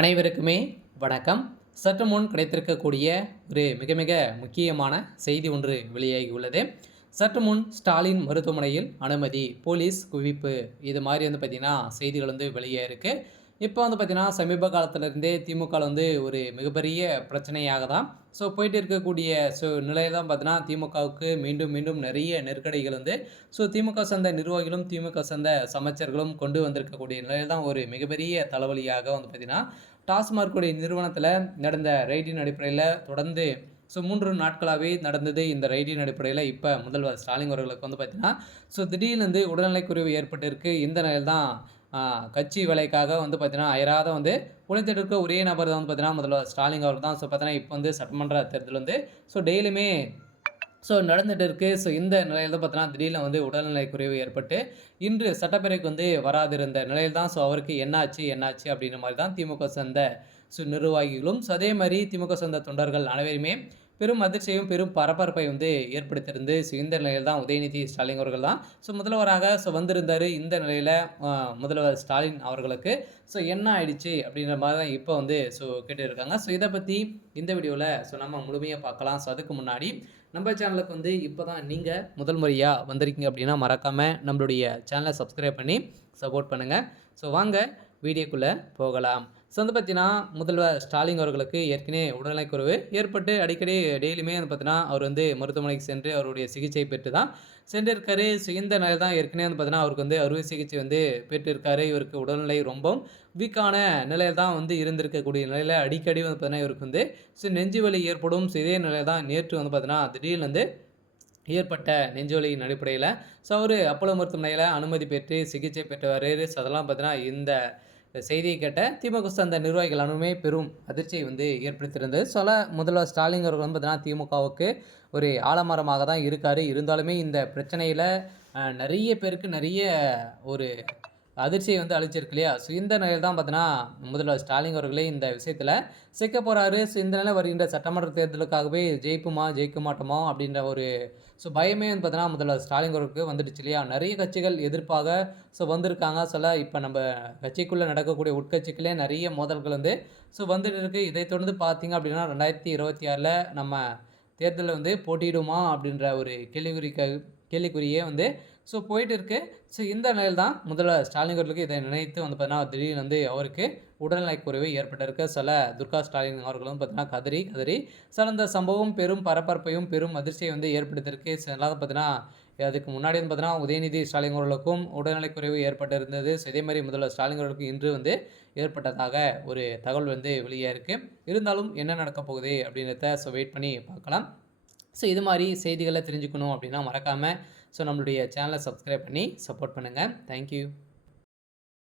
அனைவருக்குமே வணக்கம். சற்று முன் கிடைத்திருக்கக்கூடிய ஒரு மிக மிக முக்கியமான செய்தி ஒன்று வெளியாகியுள்ளது. சற்று முன் ஸ்டாலின் மருத்துவமனையில் அனுமதி, போலீஸ் குவிப்பு, இது மாதிரி பார்த்தீங்கன்னா செய்திகள் வெளியாயிருக்கு. இப்போ பார்த்தீங்கன்னா சமீப காலத்திலிருந்தே திமுகவில் ஒரு மிகப்பெரிய பிரச்சனையாக தான் போயிட்டு இருக்கக்கூடிய நிலையில் தான் பார்த்தீங்கன்னா திமுகவுக்கு மீண்டும் மீண்டும் நிறைய நெருக்கடிகள் திமுக சார்ந்த நிர்வாகிகளும் திமுக சார்ந்த அமைச்சர்களும் கொண்டு வந்திருக்கக்கூடிய நிலையில் தான் ஒரு மிகப்பெரிய தலைவலியாக பார்த்தீங்கன்னா டாஸ்மார்க்குடைய நிறுவனத்தில் நடந்த ரெய்டின் அடிப்படையில் தொடர்ந்து 3 நாட்களாகவே நடந்தது. இந்த ரெய்டின் அடிப்படையில் இப்போ முதல்வர் ஸ்டாலின் அவர்களுக்கு பார்த்தீங்கன்னா திடீர்னு உடல்நலைக்குறைவு ஏற்பட்டிருக்கு. இந்த நிலையில் தான் கட்சி வேலைக்காக பார்த்தீங்கன்னா அயராத உழைத்துட்டு இருக்க ஒரே நபர் தான் பார்த்தீங்கன்னா முதல்வர் ஸ்டாலின் அவர்கள் தான். பார்த்தீங்கன்னா இப்போ சட்டமன்ற தேர்தல் டெய்லியுமே நடந்துட்டு இருக்கு. இந்த நிலையில் தான் பார்த்தீங்கன்னா திடீர்னு உடல்நிலை குறைவு ஏற்பட்டு இன்று சட்டப்பேரவைக்கு வராதிருந்த நிலையில் தான் அவருக்கு என்னாச்சு அப்படின்ற மாதிரி தான் திமுக சேர்ந்த நிர்வாகிகளும் அதே மாதிரி திமுக சேர்ந்த தொண்டர்கள் அனைவருமே பெரும் அதிர்ச்சியும் பெரும் பரபரப்பை ஏற்படுத்தியிருந்து இந்த நிலையில் தான் உதயநிதி ஸ்டாலின் அவர்கள் தான் முதல்வராக வந்திருந்தார். இந்த நிலையில் முதல்வர் ஸ்டாலின் அவர்களுக்கு என்ன ஆயிடுச்சு அப்படின்ற மாதிரி தான் இப்போ கேட்டு இருக்காங்க. இதை பற்றி இந்த வீடியோவில் நம்ம முழுமையாக பார்க்கலாம். அதுக்கு முன்னாடி நம்ம சேனலுக்கு இப்போ தான் நீங்கள் முதல் முறையாக வந்திருக்கீங்க அப்படின்னா மறக்காமல் நம்மளுடைய சேனலை சப்ஸ்கிரைப் பண்ணி சப்போர்ட் பண்ணுங்கள். வாங்க வீடியோக்குள்ளே போகலாம். பார்த்தீங்கன்னா முதல்வர் ஸ்டாலின் அவர்களுக்கு ஏற்கனவே உடல்நலக்குறைவு ஏற்பட்டு அடிக்கடி டெய்லியுமே பார்த்தீங்கன்னா அவர் மருத்துவமனைக்கு சென்று அவருடைய சிகிச்சை பெற்று தான் சென்றிருக்காரு. இந்த நிலையில் தான் ஏற்கனவே பார்த்தீங்கன்னா அவருக்கு அறுவை சிகிச்சை பெற்றிருக்காரு. இவருக்கு உடல்நிலை ரொம்ப வீக்கான நிலையில் தான் இருந்திருக்கக்கூடிய நிலையில் அடிக்கடி பார்த்தீங்கன்னா இவருக்கு நெஞ்சு வலி ஏற்படும். இதே நிலையில் தான் நேற்று பார்த்தீங்கன்னா திடீர்னு ஏற்பட்ட நெஞ்சுவலியின் அடிப்படையில் அவர் அப்போலோ மருத்துவமனையில் அனுமதி பெற்று சிகிச்சை பெற்றவர். அதெல்லாம் பார்த்தீங்கன்னா இந்த செய்தியை கேட்ட திமுக சார்ந்த நிர்வாகிகள் அனுமே பெரும் அதிர்ச்சியை ஏற்படுத்தியிருந்தது. முதல்வர் ஸ்டாலின் அவர்கள் பார்த்தீங்கன்னா திமுகவுக்கு ஒரு ஆலமரமாக தான் இருக்கார். இருந்தாலுமே இந்த பிரச்சனையில் நிறைய பேருக்கு நிறைய ஒரு அதிர்ச்சியை அளிச்சிருக்கு இல்லையா. இந்த நிலையில் தான் பார்த்தீங்கன்னா முதல்வர் ஸ்டாலின் அவர்களே இந்த விஷயத்தில் சிக்க போகிறாரு. இந்த நிலையில் வருகின்ற சட்டமன்ற தேர்தலுக்காகவே ஜெயிக்க மாட்டோமா அப்படின்ற ஒரு பயமே பார்த்தீங்கன்னா முதல்வர் ஸ்டாலின் அவர்களுக்கு வந்துடுச்சு இல்லையா. நிறைய கட்சிகள் எதிர்ப்பாக வந்திருக்காங்க. இப்போ நம்ம கட்சிக்குள்ளே நடக்கக்கூடிய உட்கட்சிகளே நிறைய மோதல்கள் வந்துட்டு இருக்குது. இதை தொடர்ந்து பார்த்தீங்க அப்படின்னா 2026 நம்ம தேர்தலில் போட்டியிடுமா அப்படின்ற ஒரு கேள்விக்குறியே போயிட்டு இருக்கு. இந்த நிலையில் தான் முதல்வர் ஸ்டாலின் அவர்களுக்கு இதை நினைத்து பார்த்தீங்கன்னா திடீர்னு அவருக்கு உடல்நலக்குறைவு ஏற்பட்டிருக்கு. துர்கா ஸ்டாலின் அவர்களும் பார்த்தீங்கன்னா கதறி இந்த சம்பவம் பெரும் பரபரப்பையும் பெரும் அதிர்ச்சியை ஏற்படுத்தியிருக்கு. அதனால் பார்த்தீங்கன்னா அதுக்கு முன்னாடி பார்த்தீங்கன்னா உதயநிதி ஸ்டாலின் அவர்களுக்கும் உடல்நலக்குறைவு ஏற்பட்டிருந்தது. இதே மாதிரி முதல்வர் ஸ்டாலின் அவர்களுக்கு இன்று ஏற்பட்டதாக ஒரு தகவல் வெளியே இருக்குது. இருந்தாலும் என்ன நடக்க போகுது அப்படின்றத வெயிட் பண்ணி பார்க்கலாம். இது மாதிரி செய்திகளை தெரிஞ்சுக்கணும் அப்படின்னா மறக்காமல் நம்மளுடைய சேனலை சப்ஸ்கிரைப் பண்ணி சப்போர்ட் பண்ணுங்கள். தேங்க்யூ.